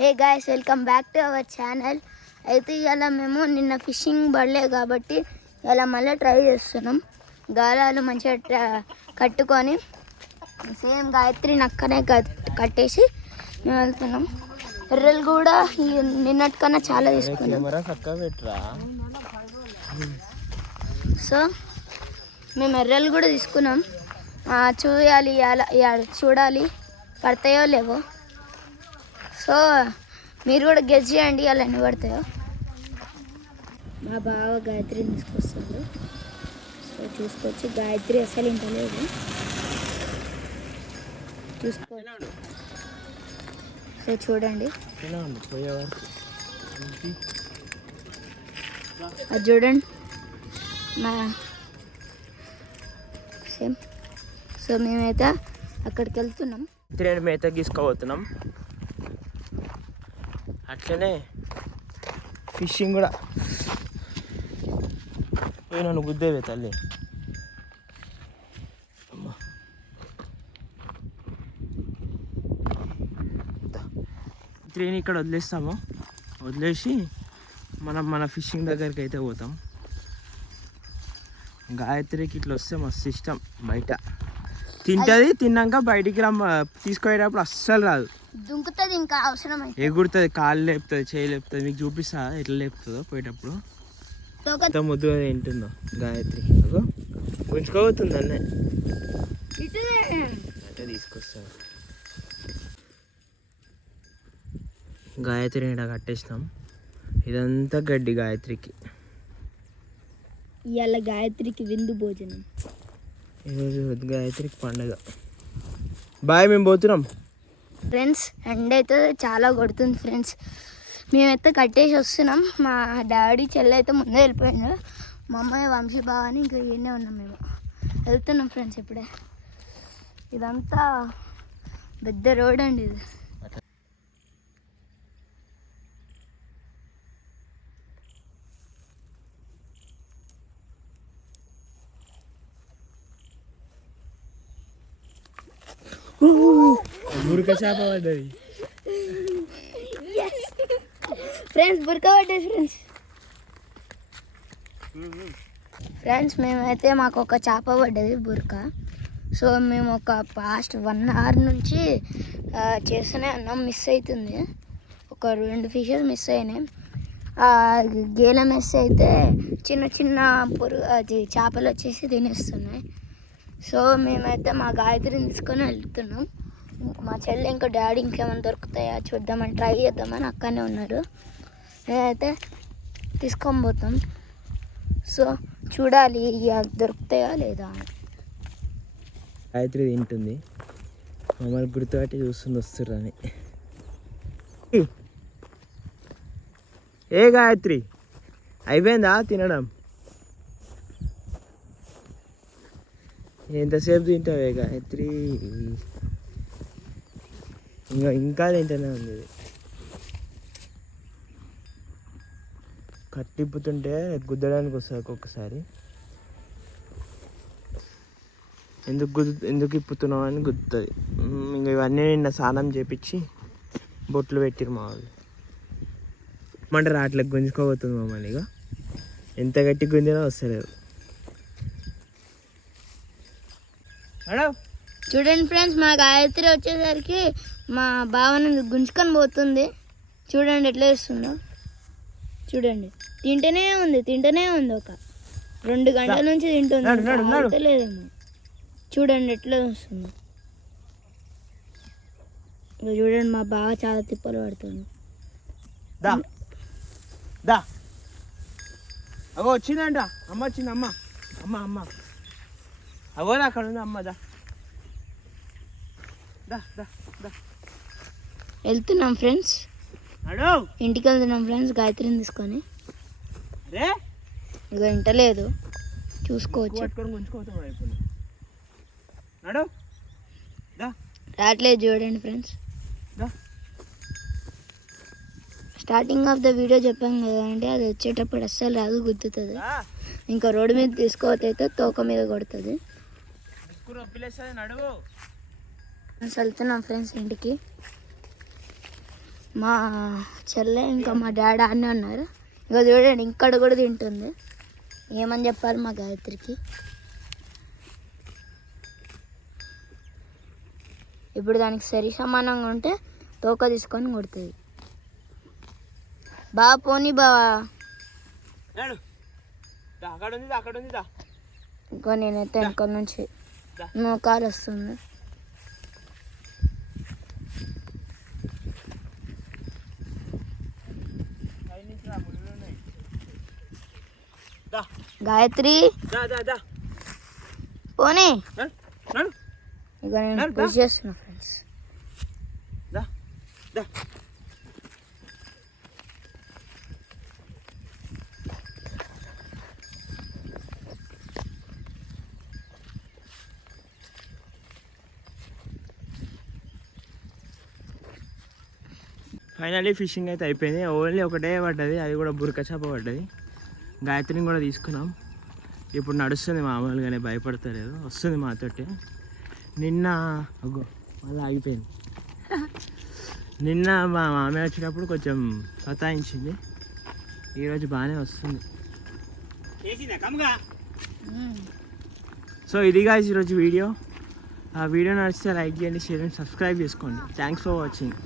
Hey guys, welcome back to our channel. అయితే ఇవాళ మేము నిన్న ఫిషింగ్ పడలే కాబట్టి ఇలా మళ్ళీ ట్రై చేస్తున్నాం. గాలాలు మంచిగా కట్టుకొని సేమ్ గాయత్రి నక్కనే కట్టేసి మేము వెళ్తున్నాం. ఎర్రలు కూడా నిన్నటి కన్నా చాలా తీసుకున్నాం. సో మేము ఎర్రలు కూడా తీసుకున్నాం. చూడాలి పడతాయో లేవో. సో మీరు కూడా గెస్ చేయండి అలా ఎన్ని పడతాయో. మా బావ గాయత్రిని తీసుకొస్తాడు. సో చూసుకోవచ్చు, గాయత్రి అసలు ఇంత లేదు, చూసుకోవచ్చు. సో చూడండి, అది చూడండి మా సేమ్. సో మేమైతే అక్కడికి వెళ్తున్నాం, మేత గీసుకోబోతున్నాం. అట్లనే ఫిషింగ్ కూడా నన్ను గుద్దేవే తల్లి. త్రీని ఇక్కడ వదిలేస్తాము, వదిలేసి మన ఫిషింగ్ దగ్గరికి అయితే పోతాం. గాయత్రికి ఇట్లా వస్తే మస్తు ఇష్టం. బయట తింటుంది, తిన్నాక బయటికి తీసుకుపోయేటప్పుడు అస్సలు రాదు, దుంకుతుంది, ఇంకా అవసరం ఎగురుతుంది, కాళ్ళు లేపుతుంది, చేయి లేపుతుంది. మీకు చూపిస్తా ఎట్లా లేపుతుందో పోయేటప్పుడు. ముద్దుగా తింటుందో గాయత్రి, గుంజుకోబోతుంది అన్నే అంటే తీసుకొస్తా. గాయత్రిని ఇక్కడ కట్టేసినాం. ఇదంతా గడ్డి గాయత్రికి. ఇవాళ గాయత్రికి విందు భోజనం. ఈరోజు గాయత్రికి పండుగ. బాయ్, మేము పోతున్నాం ఫ్రెండ్స్. ఎండ అయితే చాలా కొడుతుంది ఫ్రెండ్స్. మేమైతే కట్టేసి వస్తున్నాం. మా డాడీ చెల్లి అయితే ముందే వెళ్ళిపోయాడు. మా అమ్మాయి వంశీ బావ అని ఇంకా ఈయనే ఉన్నాం. మేము వెళ్తున్నాం ఫ్రెండ్స్ ఇప్పుడే. ఇదంతా పెద్ద రోడ్ అండి ఇది. బురక చేప పడ్డది ఫ్రెండ్స్, బురక పడ్డది ఫ్రెండ్స్. మేమైతే మాకు ఒక చేప పడ్డది, బురక. సో మేము ఒక పాస్ట్ 1 hour నుంచి చేస్తూనే ఉన్నాం. మిస్ అవుతుంది, ఒక 2 ఫిషెస్ మిస్ అయినాయి. గేల మిస్ అయితే చిన్న చిన్న చేపలు వచ్చేసి తినేస్తున్నాయి. సో మేమైతే మా గాయత్రిని తీసుకొని వెళ్తున్నాం. మా చెల్లి ఇంకా డాడీ ఇంకేమైనా దొరుకుతాయా చూద్దామని ట్రై చేద్దామని అక్కడనే ఉన్నారు. మేమైతే తీసుకొని పోతాం. సో చూడాలి దొరుకుతాయా లేదా. గాయత్రి తింటుంది, మమ్మల్ని గుర్తుపట్టి చూస్తుంది వస్తుర్రని. ఏ గాయత్రి, అయిపోయిందా తినడం? ఎంతసేపు తింటావే గాయత్రి? ఇంకా తింటూనే ఉంది. కట్టిప్పుతుంటే గుద్దడానికి వస్తుంది ఒక్కొక్కసారి. ఎందుకు ఇప్పుతున్నావు అని గుద్దుతుంది. ఇంకా ఇవన్నీ నిన్న స్నానం చేపించి బొట్లు పెట్టిరు మా వాళ్ళు. మంట రాట్లకు గుంజుకోబోతుంది మమ్మల్ని. ఇక ఎంత గట్టి గుంజినా వస్తలేదు. చూడండి ఫ్రెండ్స్, మా గాయత్రి వచ్చేసరికి మా భావన గుంజుకొని పోతుంది. చూడండి ఎట్లా వేస్తుందో. చూడండి, తింటూనే ఉంది. ఒక 2 గంటల నుంచి తింటుంది, లేదేమో. చూడండి ఎట్లా వస్తుందో. చూడండి, మా బావ చాలా తిప్పలు పడుతుంది. అగో వచ్చిందంట, అమ్మ వచ్చింది. అమ్మ అవోరా, అక్కడ ఉంది అమ్మ. వెళ్తున్నాం ఫ్రెండ్స్, ఇంటికి వెళ్తున్నాం ఫ్రెండ్స్ గాయత్రిని తీసుకొని. ఇక ఇంటలేదు, చూసుకోవచ్చు. రావట్లేదు చూడండి friends. Starting of the video చెప్పాం కదా, అంటే అది వచ్చేటప్పుడు అస్సలు రాదు, గుద్దుతుంది. ఇంకా రోడ్డు మీద తీసుకోవచ్చైతే తోక మీద కొడుతుంది. వెళ్తున్నాం ఫ్రెండ్స్ ఇంటికి. మా చెల్లె ఇంకా మా డాడీ అన్నీ ఉన్నారు. ఇంకా చూడండి ఇక్కడ కూడా తింటుంది. ఏమని చెప్పాలి మా గాయత్రికి? ఇప్పుడు దానికి సరి సమానంగా ఉంటే తోక తీసుకొని కొడుతుంది. బా పోనీ బావా. ఇంకో నేనైతే వెనక నుంచి మోకాలు వస్తుంది. గాయత్రి పోనీ. ఇక నేను పుష్ చేస్తున్నా ఫ్రెండ్స్. ఫైనల్లీ ఫిషింగ్ అయితే అయిపోయింది. ఓన్లీ ఒకటే పడ్డది, అది కూడా బురక చేప పడ్డది. గాయత్రిని కూడా తీసుకున్నాం. ఇప్పుడు నడుస్తుంది మామూలుగానే, భయపడతలేదు, వస్తుంది మాతోటి. నిన్న అగో మళ్ళీ ఆగిపోయింది. నిన్న మా మామయ్య వచ్చినప్పుడు కొంచెం సతాయించింది, ఈరోజు బాగానే వస్తుంది. సో ఇది గాయ్స్ ఈరోజు వీడియో. ఆ వీడియో నచ్చితే లైక్ చేయండి, షేర్ చేయండి, సబ్స్క్రైబ్ చేసుకోండి. Thanks for watching.